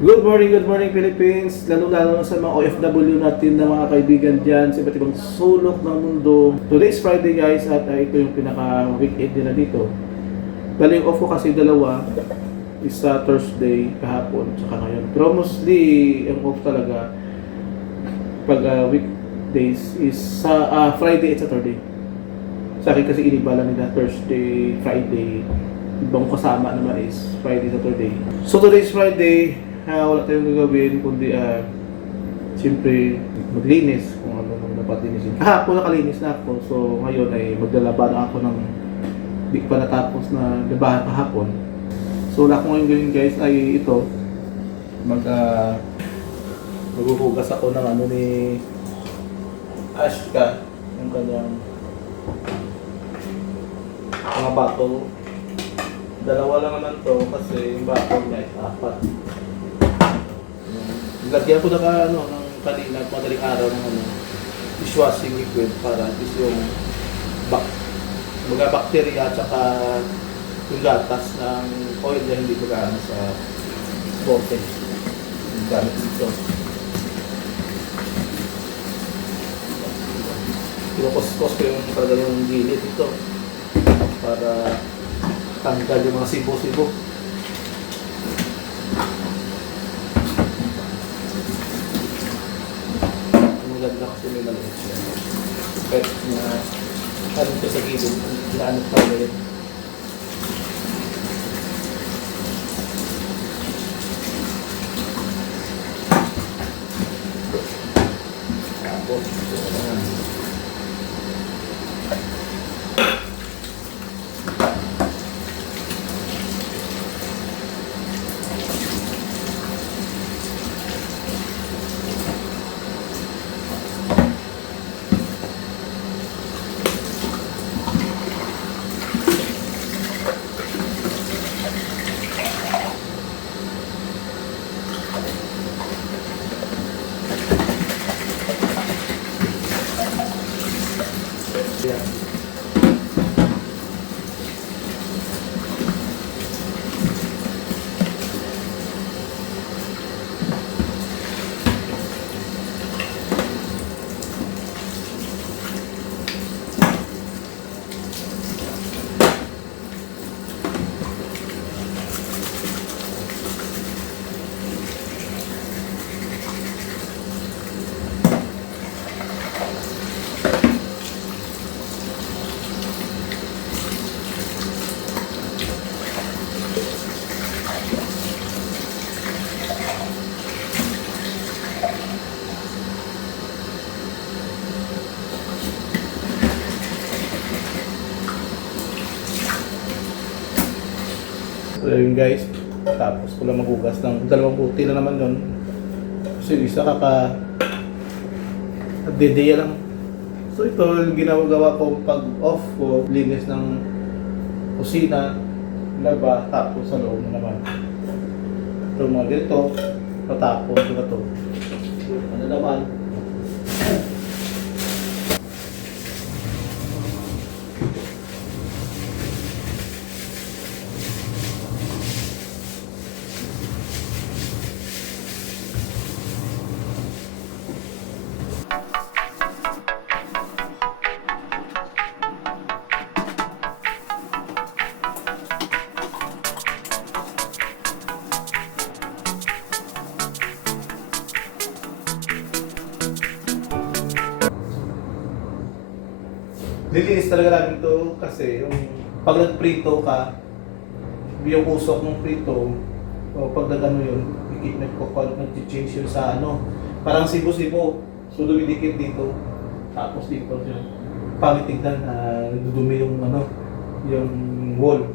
Good morning Philippines, lalo-lalo na sa mga OFW natin na mga kaibigan dyan sa iba't ibang sulok ng mundo. Today is Friday guys at ito yung pinaka-weekend nila dito. Bali yung off ko kasi dalawa is sa Thursday kahapon saka ngayon. Pero mostly yung off talaga pag weekdays is sa Friday at Saturday. Sa akin kasi inibala nila Thursday, Friday. Ibang kasama naman is Friday, Saturday. So today is Friday. Wala tayong gagawin kundi siyempre maglinis kung ano nang dapat linisin. Kahapon nakalinis na ako, so ngayon ay maglalaban ako ng di pa natapos na labahan kahapon. So wala ko ngayon gawin guys ay ito maghuhugas ako ng ano ni Ashka, yung kanyang mga bottle. Dalawa lang naman to kasi yung bottle niya ay 4. Lagyan ko ng kanina, madaling araw ng dishwashing liquid para at least yung mga bakterya at saka yung gatas ng oil na hindi magaano sa bote. Yung gamit dito. Kinukuskos ko yung talaga yung gilid dito para tanggal yung mga sibo-sibo. Maganda kasi may maliit siya. Kahit na ano ito sa gilid, inaanot talaga yun. Tapos, yeah. So yun guys, tapos ko lang maghugas ng dalawang buti na naman yun. Kasi isa dedeya lang. So ito yung ginagawa ko pag off ko, linis ng kusina, laba, tapos sa loob naman. Ito mga ganito, patapos ko na to. Ano naman? Lilinis talaga namin to kasi yung pag nagprito ka, yung usok ng prito, o pag nag-ano yun, nag-change yun sa parang sibo-sibo. So dumidikit dito, tapos dito yun. Pangit tignan na nagdudumi yung yung wall.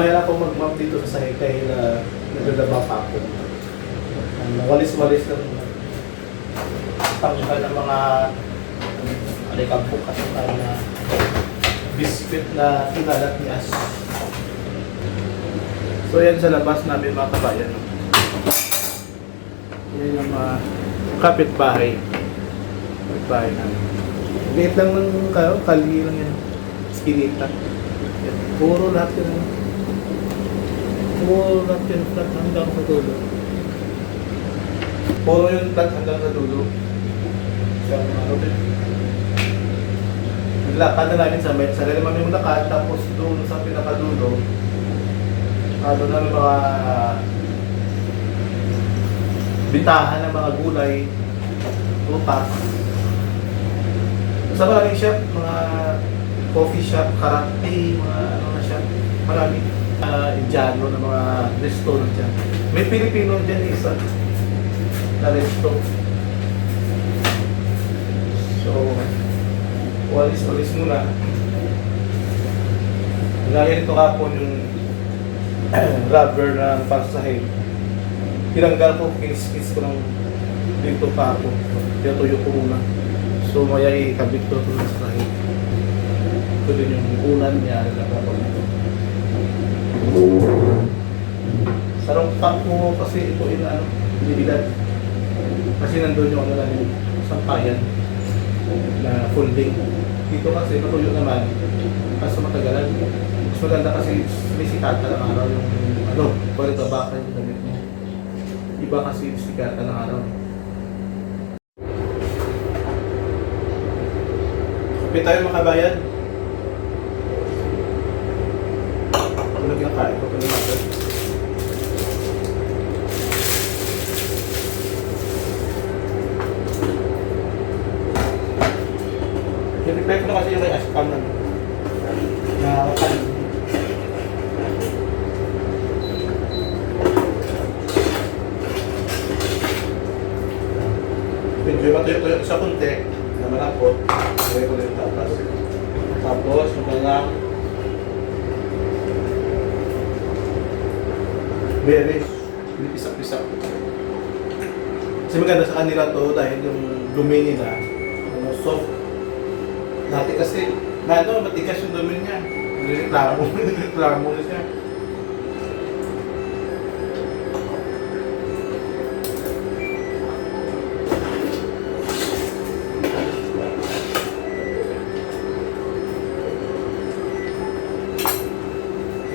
Mamaya na ako mag-map dito sa sahig dahil nagdadaba pa ako. Walis-walis lang. Tanggal ng mga alikabok at na biscuit na kinalat ni As. So yan sa labas namin mga kabayan. Yan yung mga kapitbahay. Kapitbahay namin. Liit lang ng kali lang yan. Skinita. Yan. Puro lahat yun. Puro lahat yun. Flat hanggang sa dulo. Puro yung flat hanggang sa dulo. Siya ano din. Naglakad na namin sa may sarili namin yung lakad. Tapos doon sa pinakadulo. Ano na mga bintahan ng mga gulay. Tutas. Sa maraming shop, mga coffee shop, karate, mga ano na shop, maraming Indiano na mga restaurant dyan. May Pilipino dyan isa na resto. So, walis-walis muna. Gaya nito kapon yung rubber na pansahig. Tinanggal ko, kinis-kinis ko ng dito pa ako. Kaya tuyo ko muna. So maya ikabit ko ito sa sahig. Ito din yung unan niya. Sarong top ko kasi ito yung binibilad. Kasi nandun yung lang yung sampayan na folding. Dito kasi matuyo naman. Kaso matagalan. Mas maganda kasi may sikata ng araw yung balik baka yung damit mo. Iba kasi sikata ng araw. Kapit tayo mga kabayan. Ano kinakain ko? Ano natin? I-prepare ko na kasi yung may ashcam na nakakain. Medyo matuyo-tuyo sa kunti na malapot. Kaya ko rin tapas. Tapos, magalang berries. Pinipisak-pisak. Kasi maganda sa kanila to dahil yung dumi nila soft. Dati kasi, matigas yung dumi niya. Reklamo na siya.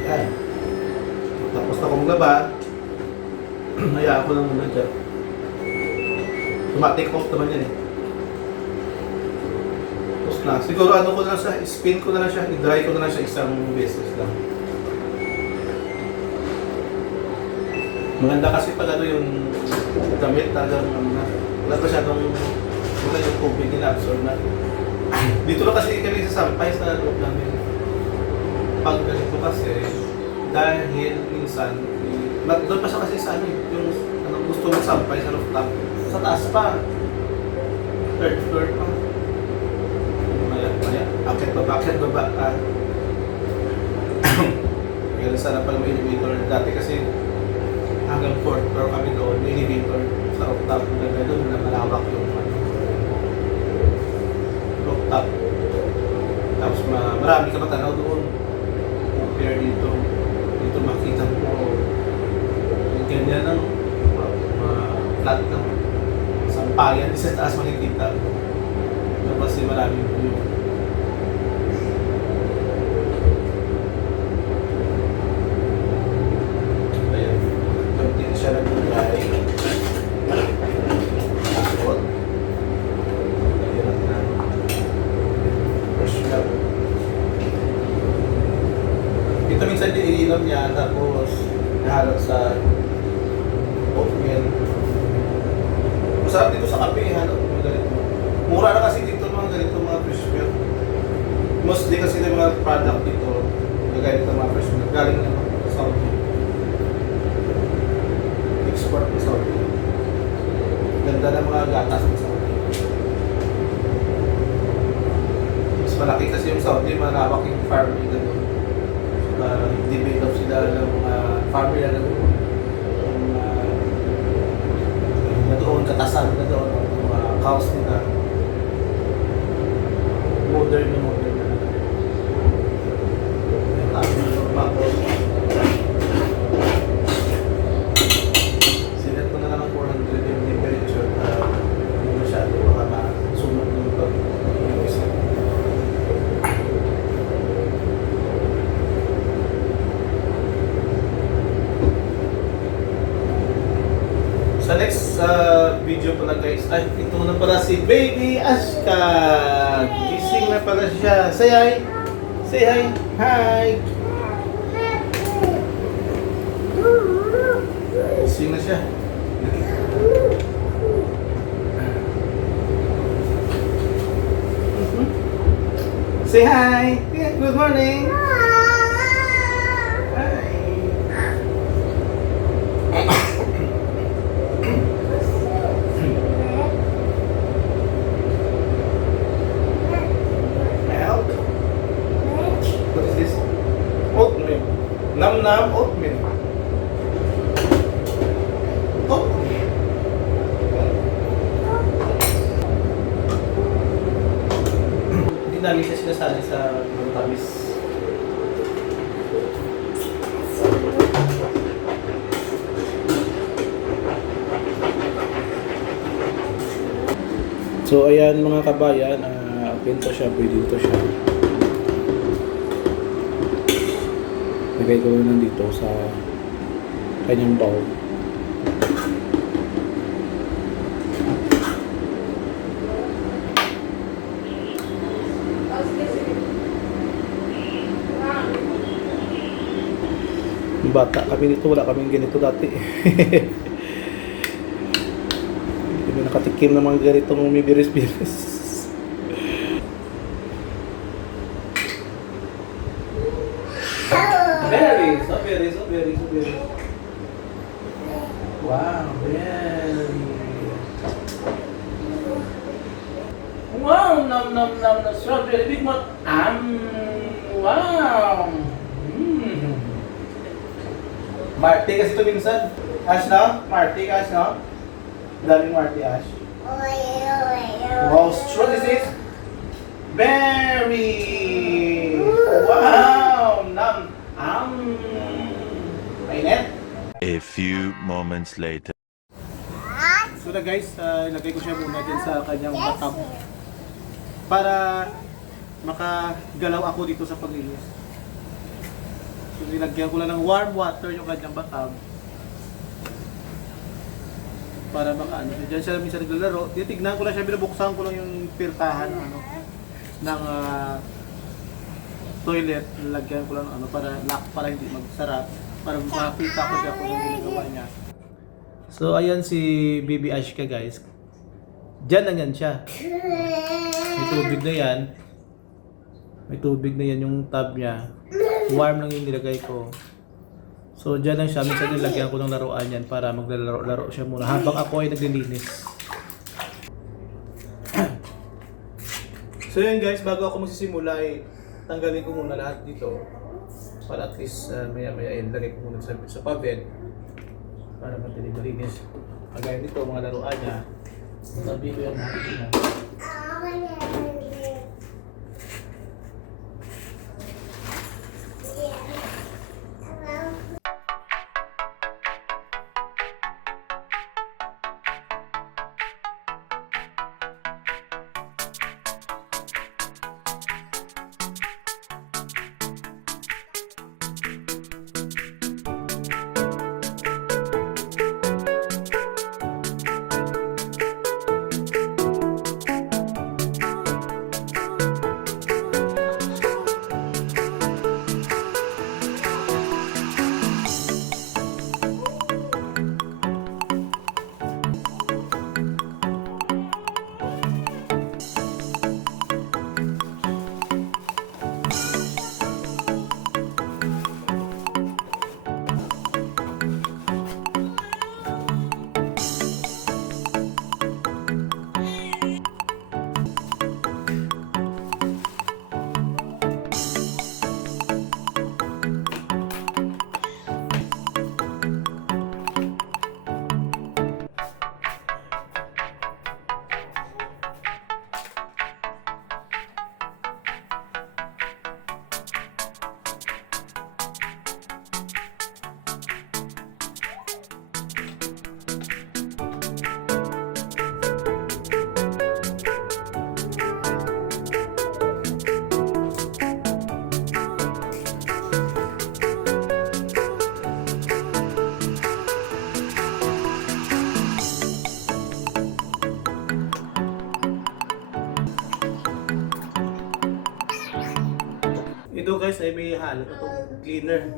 Yan. Tapos na kong laba. Hayaan ko lang muna dyan. Tumatik off naman yan eh. Tapos na. Siguro ko na siya, spin ko na siya, i-dry ko na siya isang beses lang. Maganda kasi pag yung damit talagang wala pa siya wala yung tubig na-absorb na. Dito lang kasi kami sa sampay sa loob namin. Pag ganito kasi, dahil minsan, doon pa siya kasi sa yung gusto mong sampay sa rooftop, sa taas pa. Third floor pa. Maya, akit baba. Kaya sana pala may elevator. Dati kasi hanggang 4th floor kami doon, may elevator sa rooftop. Doon na malawak yung rooftop. Tapos marami ka matanaw doon. Compare dito makita mo ganyan ng flat ng sampayan, isa taas makikita kasi maraming view. Ayan, continue siya ng gulay. Takot ayan na fresh lang. Ito minsan iniinom niya tapos nahalot sa oatmeal. Masarap dito sa kape, halot mo ganito. Mura na kasi dito mga ganito mga fresh milk. Mostly kasi yung mga product dito, ganito mga fresh milk. Galing na sa Saudi. Export ng Saudi. Ganda ng mga gatas ng Saudi. Mas malaki kasi yung Saudi, malawak yung farming doon. develop sila ng mga farmer na doon. Na doon, katasan na doon, yung mga cows nila. Modern na. Yung tayo ng bago. Sinet ko na lang ang 400 yung temperature para hindi masyado baka masunog yung pag-iwis. Sa next video pala guys, ay ito na pala si Baby Ashka. Gising na pala siya. Say hi. Say hi. Hi. Gising na siya. Say hi. Good morning. What is this? Oatmeal. Nam nam oatmeal. Oatmeal. Hindi namin siya sinasali sa mga tamis. So ayan mga kabayan, pinto siya, pwede ito siya. Lagay ko rin nandito sa kanyang bowl. Bata kami nito, wala kaming ganito dati. Hindi kami nakatikim ng mga ganitong umibiris-biris. Very. Wow, very. Wow, nom, strawberry, big one. Wow. Marty kasi ito minsan. Ash na? Marty, Ash na? Daming Marty, Ash. Wow, straw this is. Berry. Wow, nom. Mainit. A few moments later. So na guys, ilagay ko siya muna dyan sa kanyang batang para makagalaw ako dito sa paglinis. So nilagyan ko lang ng warm water yung kanyang batang para makaano. Diyan siya minsan naglalaro. Titignan ko lang siya, binubuksan ko lang yung pirtahan ng toilet. Nilagyan ko lang para lock, para hindi magsara, para makakita ko siya kung anong ginagawa niya. So ayan si Baby Ashka guys. Diyan na yan siya. May tubig na yan. May tubig na yan yung tub niya. Warm lang yung nilagay ko. So diyan lang siya. Minsan nilagyan ko ng laruan yan para maglalaro-laro siya muna habang ako ay naglilinis. So yun guys, bago ako magsisimula ay tanggalin ko muna lahat dito. Para at least maya-maya ilagay ko muna sa pabed. Para malinis. Kagaya dito, mga laruan niya. Sabi ko yan natin na. Ito guys ay may halo itong cleaner.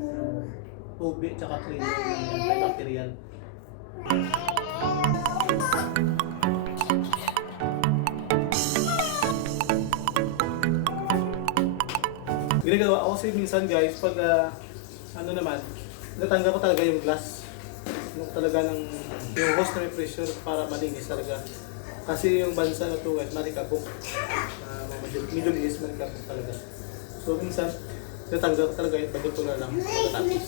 Tubig tsaka cleaner ng antibacterial. Ginagawa ko kasi minsan guys pag ano naman, natanggal ko talaga yung glass. Yung talaga yung hose na may pressure para malinis talaga. Kasi yung bansa na to guys, malikabok. Middle East, malikabok talaga. So minsan, natanggal ko talaga yung bago ko na lang. Pagkatapos.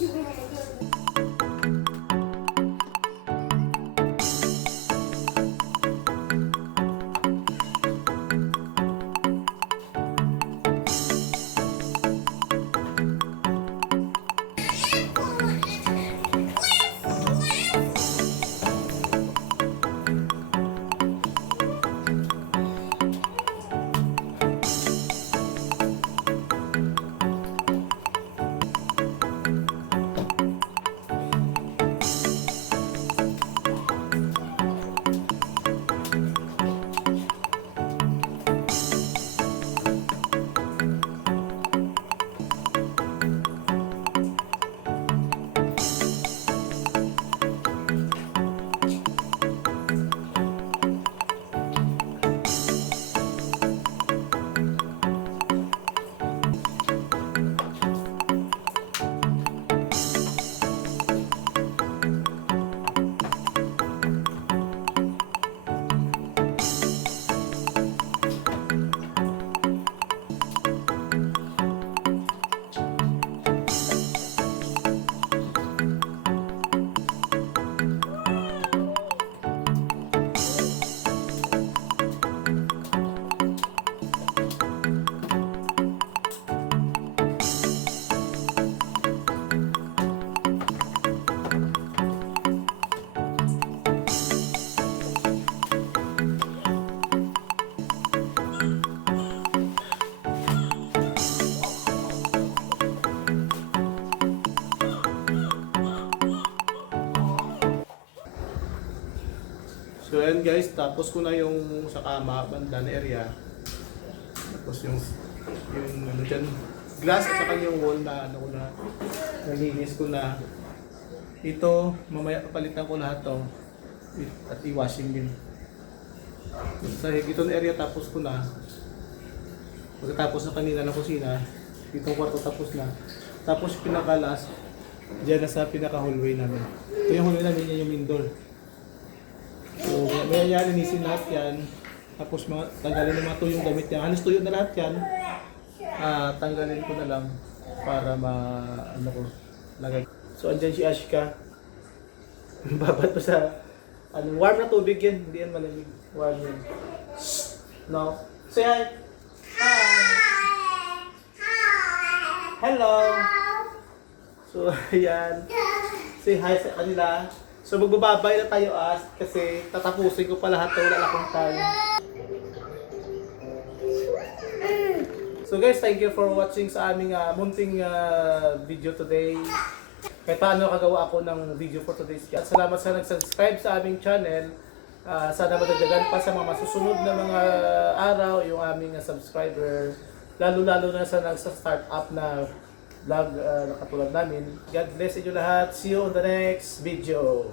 So ayan guys, tapos ko na yung sa kama, banda na area. Tapos yung ano dyan, glass at saka yung wall na ano ko na, nalinis ko na. Ito, mamaya papalitan ko lahat to at i-washing din. Sa itong area tapos ko na. Pagkatapos na kanina ng kusina, itong kwarto tapos na. Tapos pinaka-last, dyan na sa pinaka-hallway namin. Ito yung hallway namin, yan yung main door. So, may yan, linisin lahat yan. Tapos tanggalin na mga tuyong gamit yan. Halos tuyo na lahat yan. Tanggalin ko na lang para ano ko, lagay. So, andyan si Ashka. Babat pa sa, warm na tubig yan. Hindi yan malamig. Warm yan. No. Say hi. Hi. Hello. So, ayan. Say hi sa kanila. So magbababay na tayo kasi tatapusin ko pa lahat wala akong time. So guys, thank you for watching sa aming munting video today. Kahit paano nakagawa ako ng video for today's At salamat sa nag-subscribe sa aming channel. Sana madagdagan pa sa mga masusunod na mga araw yung aming subscriber. Lalo-lalo na sa nagsa-start up na vlog na katulad namin. God bless inyo lahat. See you on the next video.